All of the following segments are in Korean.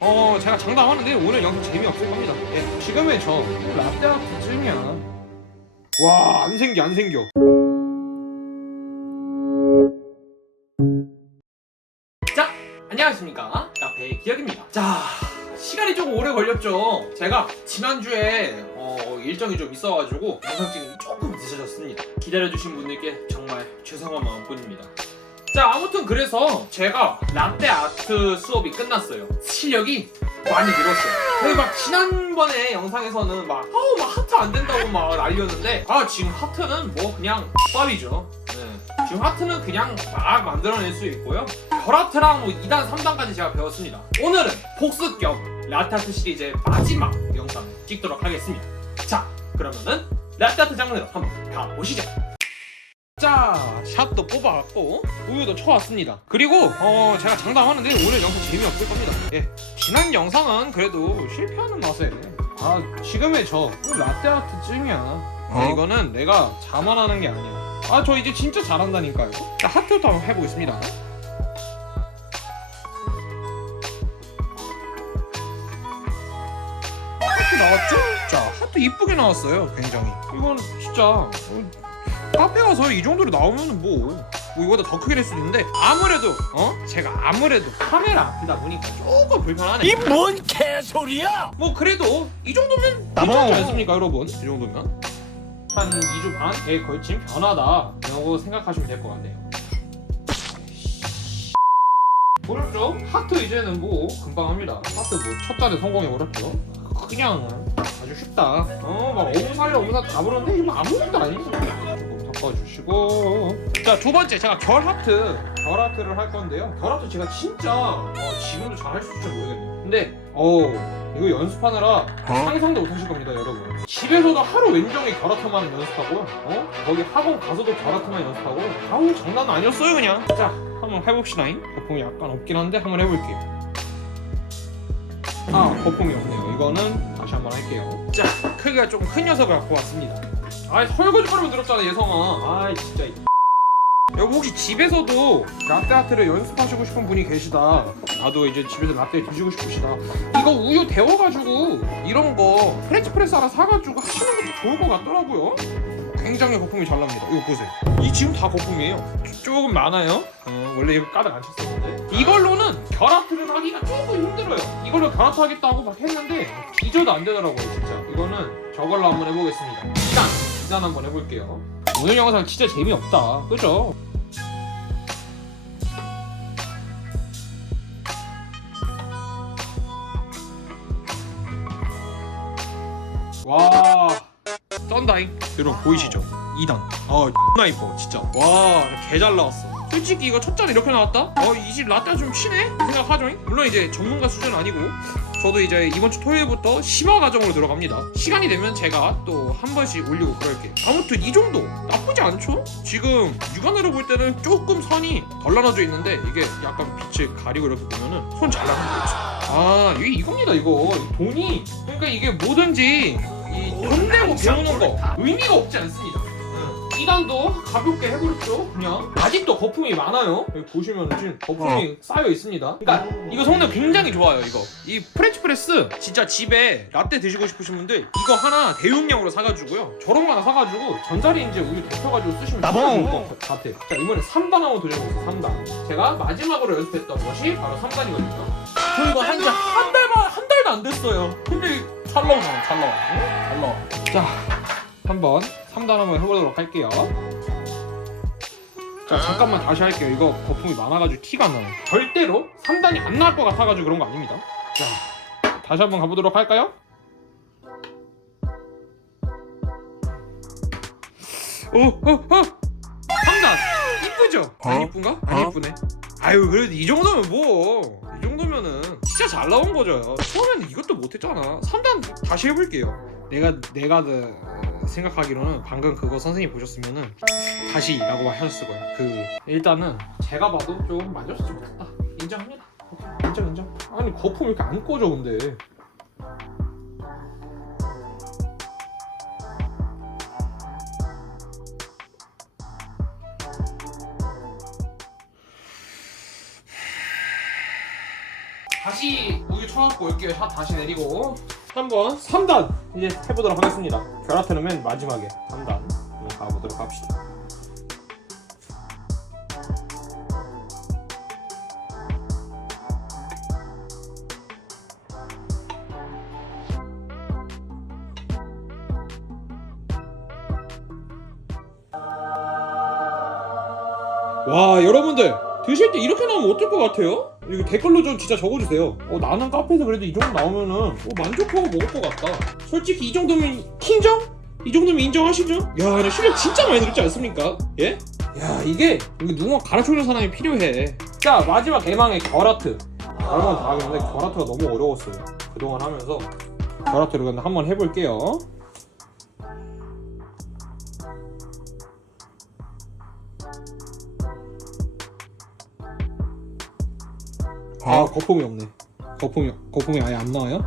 어 제가 장담하는데 오늘 영상 재미없을 겁니다. 예 지금의 저 라떼아트 쯤이야. 와안 생겨 안 생겨. 자 안녕하십니까. 카페 기혁입니다. 자 시간이 조금 오래 걸렸죠. 제가 지난주에 어, 일정이 좀 있어가지고 영상 찍음이 조금 늦어졌습니다. 기다려주신 분들께 정말 죄송한 마음뿐입니다 자 아무튼 그래서 제가 라떼 아트 수업이 끝났어요. 실력이 많이 늘었어요. 그리고 막 지난번에 영상에서는 막 아우 막 하트 안 된다고 막 난리였는데 아 지금 하트는 뭐 그냥 밥이죠. 네. 지금 하트는 그냥 막 만들어낼 수 있고요. 별하트랑 뭐 2단 3단까지 제가 배웠습니다. 오늘은 복습 겸 라떼 아트 시리즈의 마지막 영상 찍도록 하겠습니다. 자 그러면은 라떼 아트 장르로 한번 가보시죠 자, 샷도 뽑아왔고 우유도 쳐왔습니다. 그리고 어 제가 장담하는데 오늘 영상 재미없을 겁니다. 예, 지난 영상은 그래도 실패하는 맛에 아 지금의 저 라떼 아트 쯤이야. 근데 이거는 내가 자만하는 게 아니야. 아 저 이제 진짜 잘한다니까요. 자, 하트부터 한번 해보겠습니다. 하트 나왔죠? 자, 하트 이쁘게 나왔어요. 굉장히. 이건 진짜 어, 카페 가서 이 정도로 나오면 뭐, 뭐 이거보다 더 크게 될 수도 있는데 아무래도 어 제가 아무래도 카메라 앞이다 보니까 조금 불편하네. 뭔 개소리야! 뭐 그래도 이 정도면 괜찮지 않습니까 여러분? 이 정도면 한 2주 반에 걸친 변화다 라고 생각하시면 될 것 같네요. 그렇죠? 하트 이제는 뭐 금방 합니다. 하트 뭐첫 잔에 성공해 버렸죠. 그냥 아주 쉽다. 어막 어무살려 어무살 다 부르는데 이거 아무것도 아니죠. 섞어주시고 자 두 번째 제가 결 하트 결 하트를 할 건데요. 결 하트 제가 진짜 어, 지금도 잘 할 수 있을지 모르겠네요. 근데 어 이거 연습하느라 상상도 못하실 겁니다, 여러분. 집에서도 하루 왼종일 결합만 연습하고, 어? 거기 학원 가서도 결합만 연습하고, 아우 장난 아니었어요, 그냥. 자, 한번 해봅시다잉. 거품이 약간 없긴 한데 한번 해볼게요. 아, 거품이 없네요. 이거는 다시 한번 할게요. 자, 크기가 조금 큰 녀석을 갖고 왔습니다. 아, 설거지거리면 들었잖아, 예성아. 아, 진짜. 여러분 혹시 집에서도 라떼 아트를 연습하시고 싶은 분이 계시다. 나도 이제 집에서 라떼 드시고 싶으시다. 이거 우유 데워가지고 이런 거 프렌치 프레스 하나 사가지고 하시는 것도 좋을 것 같더라고요. 굉장히 거품이 잘 납니다. 이거 보세요. 이 지금 다 거품이에요. 조금 많아요. 어, 원래 이거 가득 안 찼었는데. 이걸로는 결합을 하기가 조금 힘들어요. 이걸로 결합하겠다고 막 했는데 뒤져도 안 되더라고요, 진짜. 이거는 저걸로 한번 해보겠습니다. 일단 일단 한번 해볼게요. 오늘 영상 진짜 재미없다. 그죠? 여러분 보이시죠? 2단 아 X나 이뻐 진짜 와 개 잘 나왔어 솔직히 이거 첫 잔 이렇게 나왔다? 어 이 집 라떼 좀 치네? 생각하죠? 물론 이제 전문가 수준 아니고 저도 이제 이번 주 토요일부터 심화 과정으로 들어갑니다 시간이 되면 제가 또 한 번씩 올리고 그럴게요 아무튼 이 정도 나쁘지 않죠? 지금 육안으로 볼 때는 조금 선이 덜 나눠져 있는데 이게 약간 빛을 가리고 이렇게 보면은 손 잘 나가는 거죠 아 이게 이겁니다 이거 돈이 그러니까 이게 뭐든지 이돈 내고 배우는 거 의미가 없지 않습니다. 이 단도 가볍게 해버렸죠 그냥. 아직도 거품이 많아요. 여기 보시면 지금 거품이 쌓여 있습니다. 그러니까 이거 성능 굉장히 좋아요 이거. 이 프렌치 프레스 진짜 집에 라떼 드시고 싶으신 분들 이거 하나 대용량으로 사가지고요. 저런 거 하나 사가지고 전자레인지에 우유 데펴가지고 쓰시면 나봉! 좋을 것 같아요 자 이번에 3단 한번 도전해보세요 3단. 제가 마지막으로 연습했던 것이 바로 3단이거든요. 저 이거 한지 한 달만 한 달도 안 됐어요. 근데 잘 나오잖아 잘 나와 어? 잘 나와 자 한번 3단 한번 해보도록 할게요 자 잠깐만 다시 할게요 이거 거품이 많아가지고 티가 안 나요 절대로 3단이 안 나올 것 같아가지고 그런 거 아닙니다 자 다시 한번 가보도록 할까요? 오, 오, 오! 3단! 이쁘죠? 안 어? 이쁜가? 안 어? 이쁘네 아유 그래도 이 정도면 뭐. 이 정도면은 진짜 잘 나온 거죠. 처음에는 이것도 못했잖아. 3단 다시 해볼게요. 내가 내가 그, 생각하기로는 방금 그거 선생님 보셨으면은 다시 라고 하셨을 거예요. 그 일단은 제가 봐도 좀 만족스럽지 못했다. 인정합니다. 인정 인정. 아니 거품 이렇게 안 꺼져 근데 다시 우유 쳐갖고 올게요. 샷 다시 내리고 한번 3단 이제 해보도록 하겠습니다. 결합트는 맨 마지막에 3단 한번 가보도록 합시다. 와 여러분들 드실 때 이렇게 나오면 어떨 것 같아요? 이거 댓글로 좀 진짜 적어주세요 어, 나는 카페에서 그래도 이 정도 나오면은 어, 만족하고 먹을 것 같다 솔직히 이 정도면 킹정? 이 정도면 인정하시죠? 야, 나 실력 진짜 많이 늘었지 않습니까? 예? 야, 이게 이거 누군가 가르쳐주는 사람이 필요해. 자, 마지막 대망의 결아트. 다른 건다 하겠는데 결아트가 너무 어려웠어요. 그동안 하면서 결아트를 근데 한번 해볼게요. 아, 거품이 없네. 거품이 거품이 아예 안 나와요?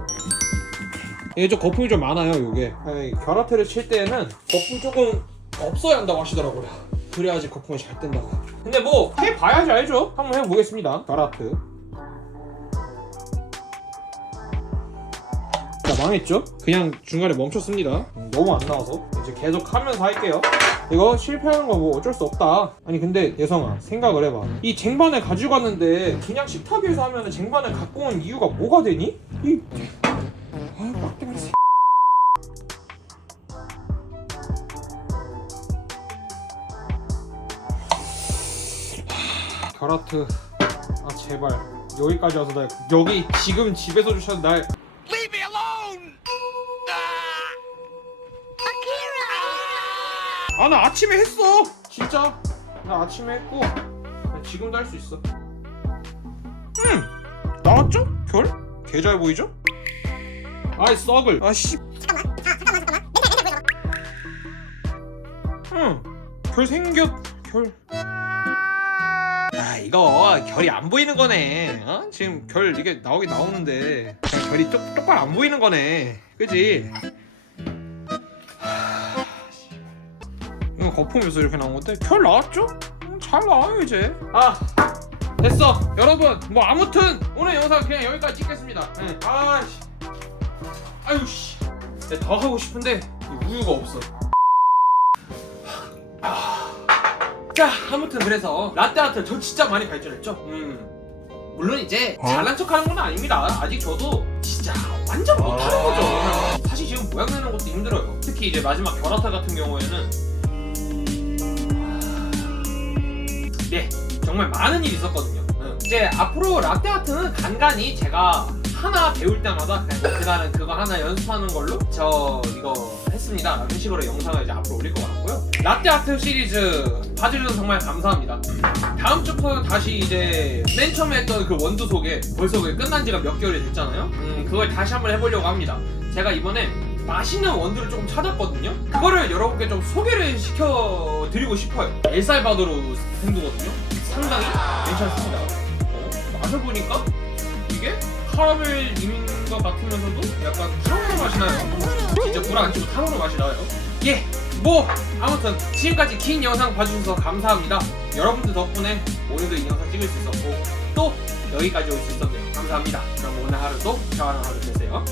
이게 좀 거품이 좀 많아요, 이게. 아니, 결합체를 칠 때는 거품 조금 없어야 한다고 하시더라고요. 그래야지 거품이 잘 뜬다고. 근데 뭐 해봐야지 알죠? 한번 해보겠습니다. 결합트. 망했죠? 그냥 중간에 멈췄습니다. 음, 너무 안 나와서 이제 계속 하면서 할게요. 이거 실패하는 거 뭐 어쩔 수 없다. 아니 근데 예성아 생각을 해봐. 이 쟁반을 가지고 갔는데 그냥 식탁 위에서 하면 쟁반을 갖고 온 이유가 뭐가 되니? 이 아유 하, 결하트 아 제발 여기까지 와서 나 여기 지금 집에서 주셔서 날 아 나 아침에 했어 진짜 나 아침에 했고 나 지금도 할 수 있어 음 나왔죠? 결? 개 잘 보이죠? 아이 썩을 아씨 응결 생겼 결 아 이거 결이 안 보이는 거네 어? 지금 결 이게 나오긴 나오는데 그냥 결이 똑, 똑바로 안 보이는 거네 그지? 이거 거품에서 이렇게 나온 건데? 결 나왔죠? 음, 잘 나와요 이제. 아 됐어. 여러분 뭐 아무튼 오늘 영상 그냥 여기까지 찍겠습니다. 네. 아씨. 아유 씨더 하고 싶은데 이 우유가 없어. 아. 자 아무튼 그래서 라떼 아트 저 진짜 많이 발전했죠? 음. 물론 이제 잘난 척하는 건 아닙니다. 아직 저도 진짜 완전 못하는 거죠. 사실 지금 모양 내는 것도 힘들어요. 특히 이제 마지막 결아타 같은 경우에는 네, 정말 많은 일이 있었거든요. 응. 이제 앞으로 라떼 아트는 간간히 제가 하나 배울 때마다 그냥 그날은 그거 하나 연습하는 걸로 저 이거 했습니다. 라는 식으로 영상을 이제 앞으로 올릴 것 같고요. 라떼 아트 시리즈 봐주셔서 정말 감사합니다. 다음 주부터 다시 이제 맨 처음에 했던 그 원두 속에 벌써 그게 끝난 지가 몇 개월이 됐잖아요. 음, 그걸 다시 한번 해보려고 합니다. 제가 이번에 맛있는 원두를 조금 찾았거든요. 그거를 여러분께 좀 소개를 시켜 드리고 싶어요. 엘살바도르 생두거든요. 상당히 괜찮습니다. 어, 맛을 보니까 이게 카라멜인 것 같으면서도 약간 타로로 맛이 나요. 진짜 불 안 치고 타로로 맛이 나요. 예, 뭐 아무튼 지금까지 긴 영상 봐주셔서 감사합니다. 여러분들 덕분에 오늘도 이 영상 찍을 수 있었고 또 여기까지 올 수 있었네요. 감사합니다. 그럼 오늘 하루도 평안한 하루 되세요.